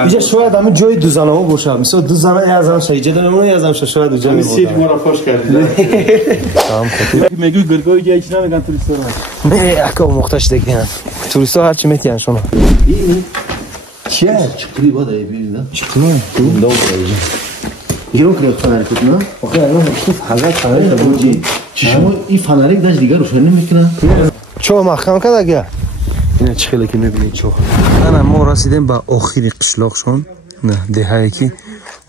اینجا شاید همین جای دو زنه ها باشه مثلا دو زنه یازم شه اینجا دارم یازم شه شاید اونجا همین سیت ما را فاش کردید تمام خاطر میگو گرگای اینجا هیچ نمیگن توریستا نه اکا مختش دیگه توریستا هر چی میتونن شما این چیه چقدر بود ببینید چطور دو اینجا گیرو کرد فنریک نه آخه الان مشکوف حالا فنریک بودی شما این فنریک داش دیگه روشن نمیکنه چو محکم کرد اگه اینا چخیلی که میبینید چو انا ما رسیدیم به آخر قشلاقشون نه دهایی که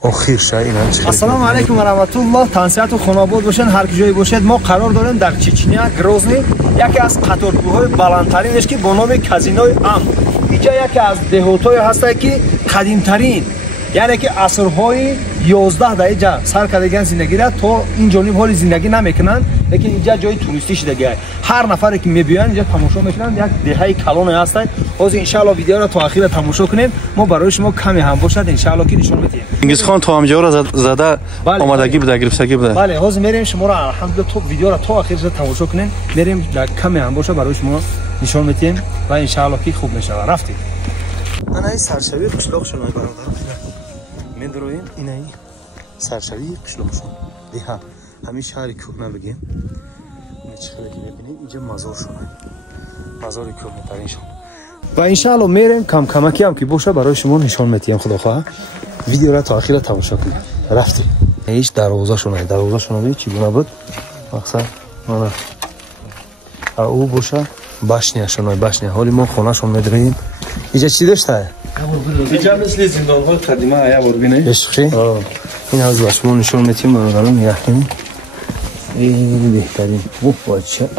آخر شه اینا چخیلی السلام علیکم و رحمت الله تنسیت و خوناباد باشین هر جایی باشید ما قرار داریم در چچنیا گروزنی یکی از قطارگوهای بلندترینش که با نام کازینوی ام اینجا یکی از دهوتای هست که قدیمترین یعنی که عصرهای 11 در اینجا سر کردگان زندگی را تا این جانب حال زندگی نمیکنن لیکن اینجا جای توریستی شده هر نفری که میبینن اینجا تماشا میکنن یک دهه کلان هست باز ان شاء الله ویدیو را تا آخر تماشا کنیم ما برای شما کمی هم باشد ان شاء الله که نشون میدیم انگیز خان تو همجا را زده آمادگی بده گرفتگی بده بله باز میریم شما را الحمدلله تو ویدیو را تا آخر تماشا کنیم میریم در کمی هم باشه برای شما نشون میدیم و ان شاء الله که خوب میشه رفتیم انا این سرشوی قشلاق شنای برادر من درویم اینایی سرشوی قشلاقشون دیها همین شهر کوهنه بگیم این چخیلی که میبینید اینجا مزار شونه مزار کوهنه ترینشون و انشاءالله میریم کم کمکی هم که باشه برای شما نشان میتیم خدا خواه ویدیو را تا آخر تماشا کنید رفتیم هیچ دروازه شونه چی گونه بود مقصد او باشه باشنیه شونه باشنیه حالی ما خونه شون میدریم اینجا چی داشته اینجا مثل زندان‌های قدیمی آیا بود بینید عشقی این از باشمون نشون میتیم برادران میگیم این بهترین اوه باچه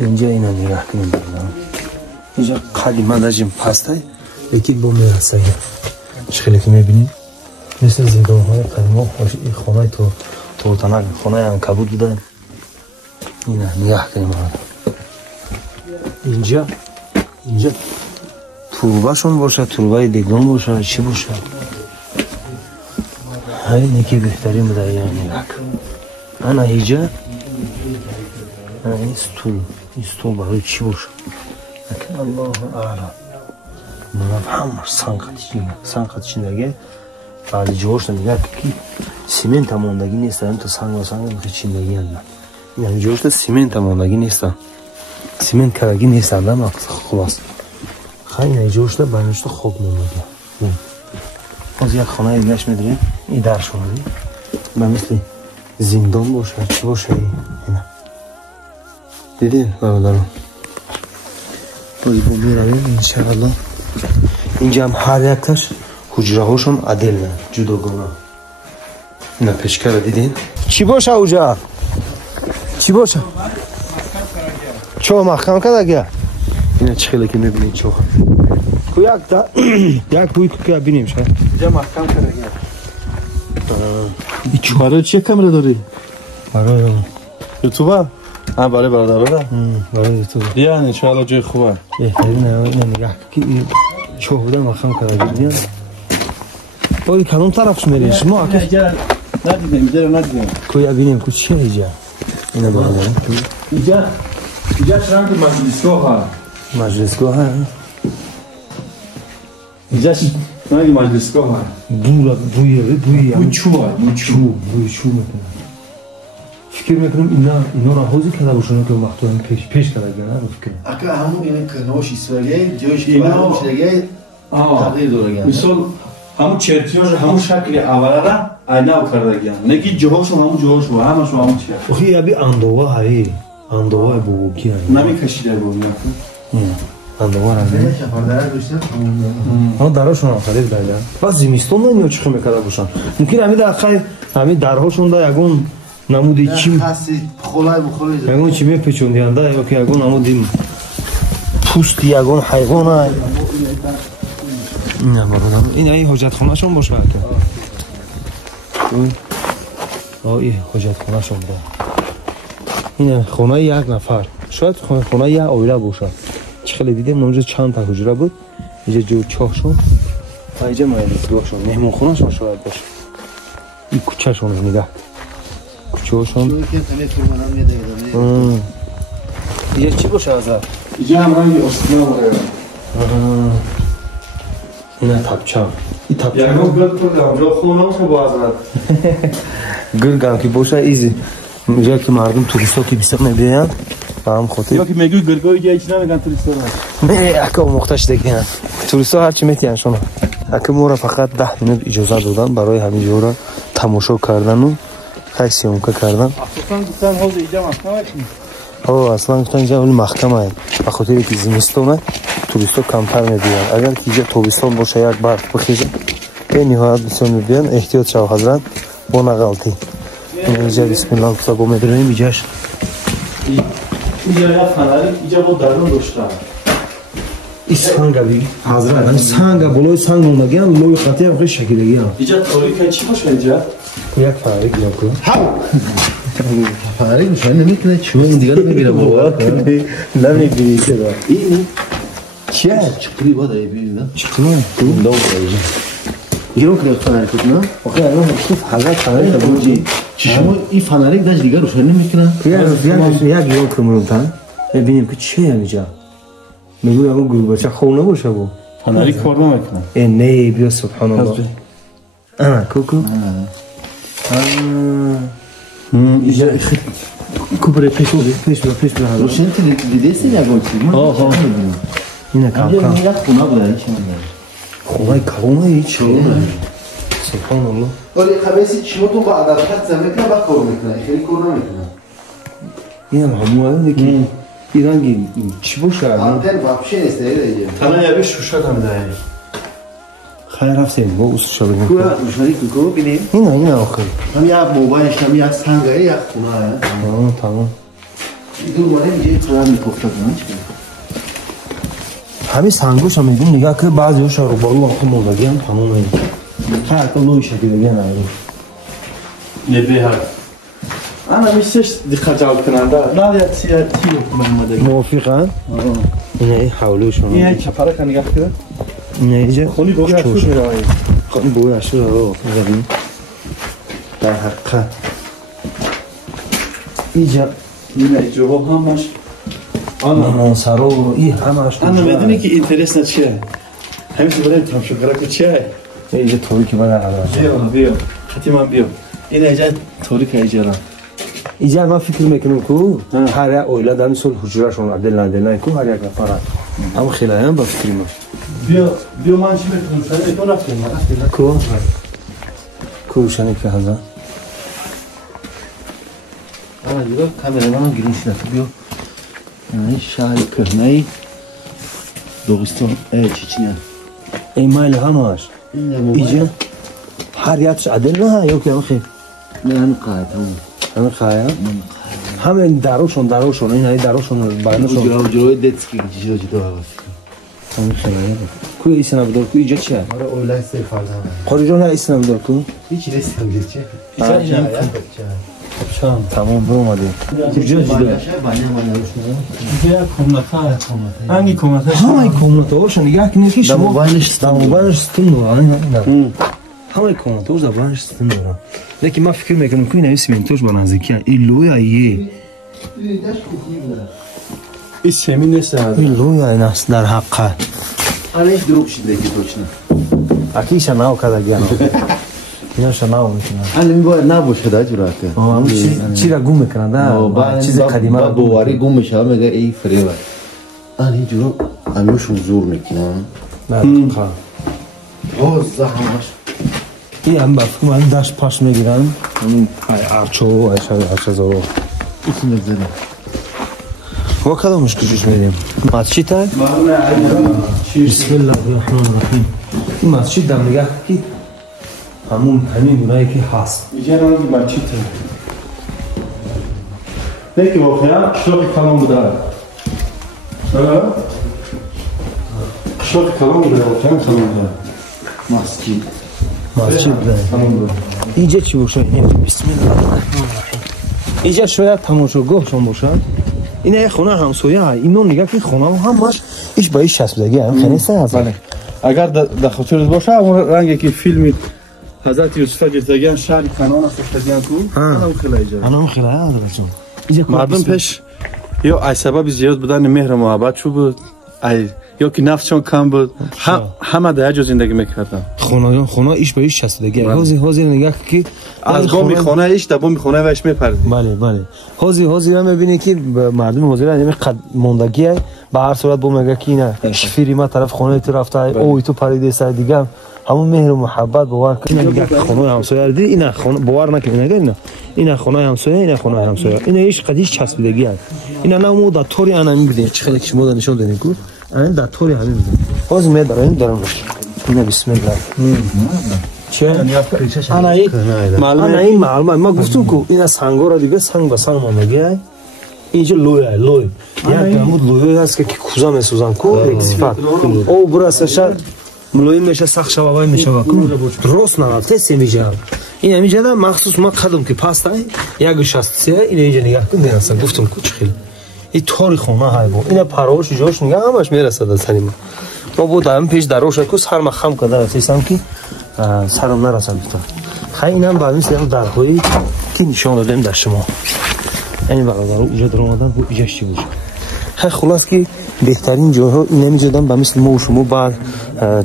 اینجا اینا نگاه کنیم برادران اینجا قدیما داشتیم پسته یکی با میرسه چخیلی که میبینید مثل زندان‌های قدیمی این خانه تو تنگ خانه عنکبوت بودن اینا نگاه کنیم برادران اینجا توربه شون باشه توربه دیگران باشه چی باشه های نکی بهترین بوده یعنی انا اینجا این ستول برای چی باشه لیکن الله اعلم منم سنقت چیندگه بعد جوش نمیگه که سیمنت ماندگی نیست هم تا سنگ چیندگی هم یعنی جوش سیمنت ماندگی نیست سیمنت کرگی نیست هم خلاص خیلی نیجوشته بینشته خوب نمیده از یک خانه ایگهش میداریم این در شمالی به مثل زندان باشه چی باشه اینا دیدین برادران باید با میرویم انشاءالله اینجا هم هر یکتش حجره هاشون عدل نه جداگانه اینا پشکره دیدین چی باشه اوجا چی باشه چو محکم کرد اگه اینا چخیلی که میبینید چو کو یک بوی که بینیم شد اینجا محکم کرده این چواره چیه کامera داری؟ برای یوتیوبه؟ برای برادر برای یوتیوب یعنی انشاءالله جای خوبه بهترین اینو نگاه که چو بوده محکم کرده بیدیم باید کدوم طرفش میرین شما ندیدیم کوی بینیم کو چیه اینجا اینا برادر اینجا شرم که مجلسگاه ها اینجا نگی مجلسگاه ها بوی چو میکنم فکر میکنم اینا را حوضی کرده باشونه که وقتا هم پیش کرده گره رو فکر اکا همون اینه که نوش ایسوریه جایش که برای شدگه تغییر داره مثال همون چرتیاش همون شکل اوله را ایناو کرده گیان نگی جهاشون همون جهاشون همشون همون چیه اخی یبی اندوه هایی اندوه بوگی هایی نمی کشیده بود اندوه را نمی شفردره داشته ها درهاشون هم خرید دارده بس زمستان نمیو چخه میکرده باشن ممکن همین در خیلی همین درهاشون دا یکون نمودی چی خاصی خلای بخوری یکون چی میپیچوندینده یا که یکون نمودیم پوست یکون حیوان های این هم برادم این حجت خونه شون باشه این حجت خونه شون با این خونه یک نفر شاید خونه یک آویره باشه چه خیلی دیدیم اونجا چند تا حجره بود اینجا جو چاه شون و اینجا مایلزگاه شون مهمون خونه شون شاید باشه این کوچه شون نگاه کوچه شون اینجا چی باشه از اینجا هم رنگ آسمان بود. اینا تپچه این تپچه یعنی گل کردم اونجا خونم که باز رد گرگم که باشه ایزی میگه که مردم توریستا که بیسق نبیان و هم خاطر یا که میگوی گرگای دیگه هیچ نمیگن توریستا نه اکا مختش دیگه توریستا هرچی میتیان شما اکا مورا فقط 10 منوت اجازه دادن برای همین جورا تماشا کردن و خیلی سیامکا کردن اصلا گفتن حوض اینجا محکمه اصلا گفتن اینجا ولی محکمه به خاطر که زمستونه توریستا کمتر میبیان اگر که اینجا تابستان باشه یک برف بخیزه به نهایت بسیار میبیان احتیاط شو حضرت با نغلطی اینجا بسم الله کتاب با میبریم اینجاش اینجا یک فنری اینجا با درون داشته این سنگا بگی حضرت این سنگا بلوی سنگ اومدگیان لوی خطی هم خیلی شکلگی هم اینجا تاریکه چی باشه اینجا؟ یک فرقی کلا کنم فرقی میشه نمیتونه چون این دیگه نمیگیره بابا نمیبینی که دار این چیه؟ چطوری باید ببینید چطور؟ دو درجه گیرو که فنری کد نه آخه الان مشتوف حضرت فنری نبودی شما این فنری داشت دیگه روشن نمیکنه یک گیرو کنم تن ببینیم که چیه اینجا میگوی اون گروه بچه خونه باشه بو فنری کار نمیکنه نه بیا سبحان الله انا کوکو اینجا کوبره پیش بیا روشن دیده سی نگاه چی اینه کام یک خونه بوده چی خونه کامونه هیچ سبحان الله ولی خبیسی چی تو با عدالت زمین که با کار میکنه خیلی کار نمیکنه این هم همونه که این رنگی چی باشه آنتن واپشه نیست دیگه تنها یه شوشه هم داره خیر رفتیم با اوست شو بگیم کوه روشنی کو ببینیم این آخر هم یک موبایلش هم یک سنگه یک خونه تمام دو ماره میگه قرار میپخته کنن چی همین سنگوش هم میگیم نگاه که بعضی هاش رو بالو آخه موندگی هم تمام این خیلی که لوی شکلگی هم نگیم نبی هر انا میشش دقت جلب کننده نه یا تی محمد موافقن؟ اینه این حولوشون این چپره که نگاه کرد اینه اینجا خونی بوی اشور میره خونی بوی اشور رو ببین در حقیقت اینجا اینه جواب همش آن سرو این همش انا میدونی که اینترس چیه همیشه برای تماشا کنه چیه اینجا طوری که برای علاقه بیا خطی من بیا این اینجا طوری که ایجارم اینجا من فکر میکنم که هر یک اویلا در مثل حجرهشون عدل ندل که هر یک نفر هم خیلی هم با فکری ما بیا من چی میکنم سر تو رفتیم کو روشنی که هزا دیگه کامرمان گرین شده بیا این شهر کرنایی داغستان چچنیا ایمیل همش اینجا هر یکش عدل نه یا که خیلی نه هم قاعد همه خواهی همه دروشون این دروشون بایدنشون جلوی دتسکی جلو همه خیلی کوی ایسا نبودار کوی ایجا چیه؟ آره اولای سه فرزن قاری جان ایسا نبودار کو؟ هیچی نیست نمیده چه؟ تمام برو اومده کجا دیده؟ هنگی کمته همه کامنت هاشون نگه کنید که شما موبایلش ستون دارن همه کامنت هاش دارن ستون دارن لیکن من فکر میکنم که این همی سیمنتوش با نزدیکی هست این لوی ایه این سمی نیست این لوی این است در حقه آنش دروب شده که توچنه اکیش ناو کده گیانو ایناش ناو میکنن آن میباید نباشه در جراته چی را گم میکنن چیز قدیمه را دوباره گم میشه میگه ای فریبه آن این جورا همیشون زور میکنن زحمش این هم بفکم این دشت پاش میگیرن این ارچو و اشار زارو ایسی نگذاره و کدامش کجوش میریم؟ مسجد ها؟ بسم الله الرحمن الرحیم این مسجد دم نگه که همین گناهی که هست اینجا رنگی مسجد نه که واقعا قشاق کلام بوده قشاق کلام بوده واقعا کلام بوده مسجد اینجا چی باشه؟ بسم الله الرحمن الرحیم اینجا شاید تماشاگاهشان باشه این یه خونه همسایه ها اینو نگاه که خونه همش ایش با ایش چسبیدگی هم خیلی سخت اگر در خاطرت باشه اون رنگی که فیلم حضرت یوسف گرفتگیان شهر کنعان ساختگیان کو اونم خیلی ایجاد اونم خیلی عادت مردم پیش یا ای سبب زیاد بودن مهر و محبت شو بود ای یا که نفسشون کم بود همه در جا زندگی میکردن خونه ایش به ایش چسبیدگی حاضر نگاه که از گامی خونه ایش در بومی خونه وش میپرد بله حاضر هم میبینی که مردم حاضر هم قد موندگی به هر صورت بو میگه که نه شفیری ما طرف خونه تو رفته اوی تو پریده سر دیگه همون مهر و محبت باور کنه میگه خونه همسایه دی اینا خونه باور نکنه اینا خونه همسایه اینا خونه همسایه اینا هیچ قدیش چسبیدگی هست اینا نه مو داتوری انا میبینی چه خیلی که مود نشون دادین کو این داتوری همین میبینی باز میدارم اینا بسم الله چه انا این معلومه ما گفتم کو اینا سنگا را دیگه سنگ به سنگ میگه اینجا لوی یک عمود لوی هست که کوزا میسوزن کو اکسپات او براسش ملوی میشه سخت شوابای میشه درست نرفته سمیجه این همیشه دا مخصوص ما قدم که پاستا یک شستیه این اینجا نگاه کن درسته گفتم کوچ خیلی این طوری خونه های بود اینا پروش جوش نگاه همش میرسه در سری ما بودم پیش دروش کو سر ما خم کرده اساسا که سرم نرسه بیشتر خیلی اینم با مثل درهای که نشون دادم در شما این برادرو اینجا در اومدن بود اینجا چی بود خلاص که بهترین جاها این نمی‌جدن به مثل ما و شما بعد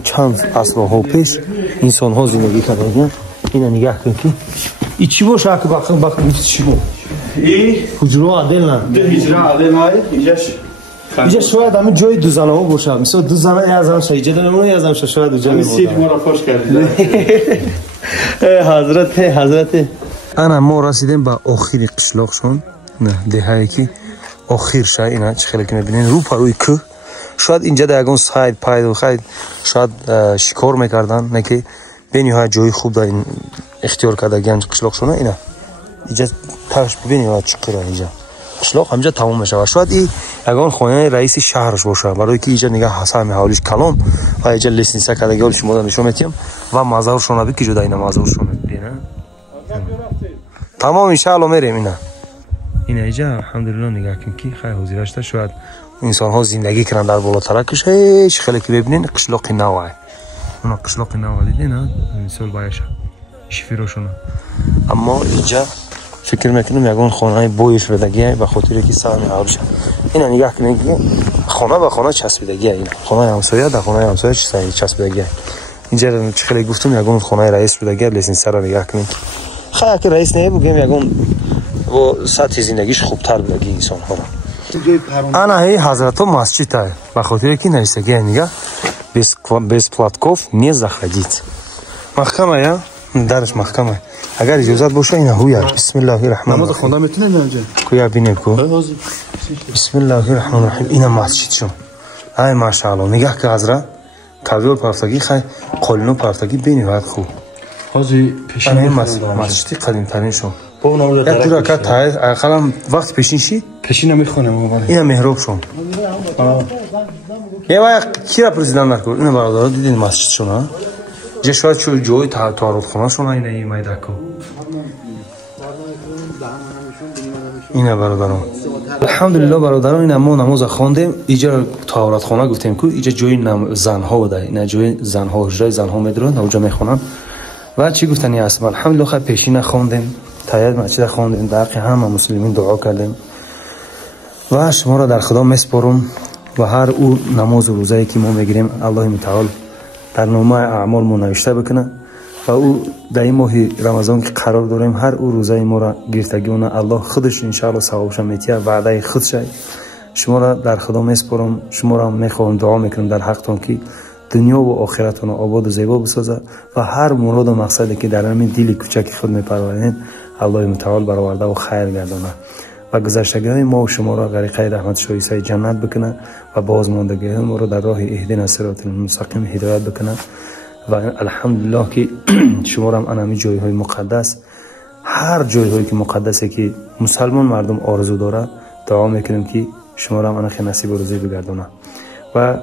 چند اصلاح‌ها پیش انسان‌ها زندگی کردن اینا نگاه کن که این چی باشه که باقی چی بود این حجره عادل نه ده حجره عادل های اینجا شاید همین جای دو زنه ها باشه مثلا دو زنه یازم شایجه دارم یازم شاید دو جنه سیت ما را خوش کردید حضرت انا ما رسیدیم به آخر قشلاقشون نه دهایی که آخر شای اینا چه خیلی که میبینین رو پروی که شاید اینجا در یکون ساید پاید و خیلی شاید شکار میکردن نه که بینی های جای خوب در این اختیار کرده گنج قشلاقشونه اینا اینجا ترش ببینی ها چقدر اینجا قشلاق همجا تمام میشه و شاید این یکون خونه رئیس شهرش باشه برای که اینجا نگاه حسن حالیش کلام و اینجا لیسنسه کرده گل شما نشون میتیم و مزارشون بی که جدا اینا مزارشون دینا تمام ان شاء الله میریم اینا این اینجا الحمدلله نگاه کن که خیلی حضورش شاید انسان ها زندگی کردن در بالاترکش هیچ خیلی که ببینین قشلاق نوعه اونا قشلاق نوعه دیدین ها مثال بایش شفیروشون اما اینجا فکر میکنم یکون خانه بویش بدگیه به خاطر که سهم حالش اینا نگاه کنید خانه به خانه چسبیدگیه اینا خانه همسایه در خانه همسایه چسبیدگیه اینجا خیلی گفتم یکون خانه رئیس بدگیه لیسنس را نگاه کنید خیلی که رئیس نه بگیم یکون و سطح زندگیش خوبتر بگی انسان ها انا هی حضرت مسجد های به خاطر که نویسگی نگاه без платков не заходить محکمه یا درش محکمه اگر اجازت باشه اینا هویا بسم الله الرحمن الرحیم نماز خونده میتونه اینجا کویا بینه کو بسم الله الرحمن الرحیم اینا مسجد شون ای ماشاءالله نگاه که حضرت کاویو پرتگی خیلی قلنو پرتگی بینی باید خوب حاجی پیشین مسجد قدیم ترین شون یک دو رکعت تایید اقلا وقت پیشین شید پیشین میخونم اینا محراب شون یه وقت کی را پرسیدن نکن اینا برادرها دیدین مسجد شون ها جه شاید چون جوی تعارض خونه شون اینا این مایدکو اینا برادران الحمدلله برادران این ما نماز خواندیم اینجا تعارض خونه گفتیم کو اینجا جوی زنها بوده اینا جوی زنها حجره زنها میدرن اونجا میخونن و چی گفتنی است الحمدلله خیلی پیشین خواندیم تایید مسجد خواندیم در حق همه مسلمین دعا کردیم و شما را در خدا میسپارم و هر او نماز و روزه‌ای که ما میگیریم الله متعال در نامه اعمال ما نوشته بکنه و او در این ماه رمضان که قرار داریم هر او روزه ما را گرفتگیونه الله خودش ان شاء الله ثوابش میتیه وعده خودش شما را در خدا میسپارم شما را میخوام دعا میکنم در حقتون که دنیا و آخرتون آباد و زیبا بسازه و هر مراد و مقصدی که در همین دل کوچک خود میپرورین الله متعال برآورده و خیر گردانه و گذشتگی‌های ما و شما را غریقه رحمت شایسته جنت بکنه و بازماندگی‌های ما را در راه اهدنا الصراط المستقیم هدایت بکنه و الحمدلله که شما را هم همین جای‌های مقدس هر جای‌هایی که مقدسه که مسلمان مردم آرزو داره دعا میکنیم که شما را هم نصیب و روزی بگردونه و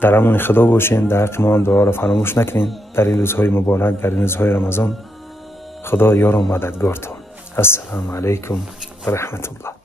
در امان خدا باشین در حق ما دعا را فراموش نکنین در این روزهای مبارک در این روزهای رمضان خدا یار و مددگارتون السلام علیکم و رحمت الله